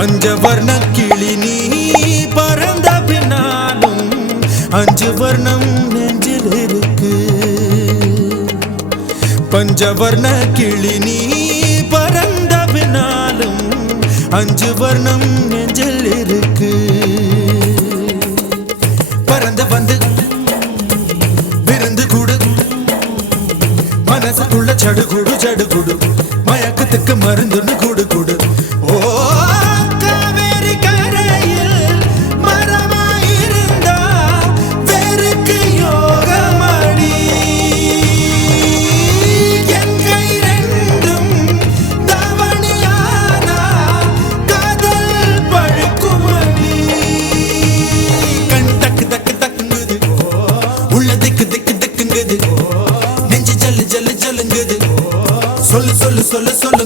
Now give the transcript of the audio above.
பஞ்சவர்ண கிளி நீ பறந்த பின்னாலும் 5 வர்ணம் நெஞ்சில் இருக்கு. பஞ்சவர்ண கிளி நீ பறந்த பின்னாலும் 5 வர்ணம் நெஞ்சில் இருக்கு. பறந்து வந்து விருந்து கூடு மனசுக்குள்ள சடுகுடு சடுகுடு மயக்கத்துக்கு மருந்துன்னு கூடு கூடு. ஓ காவேரி கரையில் மரமாயிருந்தா வேருக்கு யோகமடி. என் கை ரெண்டும் தவணியானா காதல் பழுக்குமடி. கண் தக்கு தக்கு தக்குங்குது, உள்ள திக்கு திக்கு திக்குங்குது, நெஞ்சு ஜல்லு ஜல்லு ஜல்லுங்குது. சொல்லு சொல்லு சொல்லு சொல்லு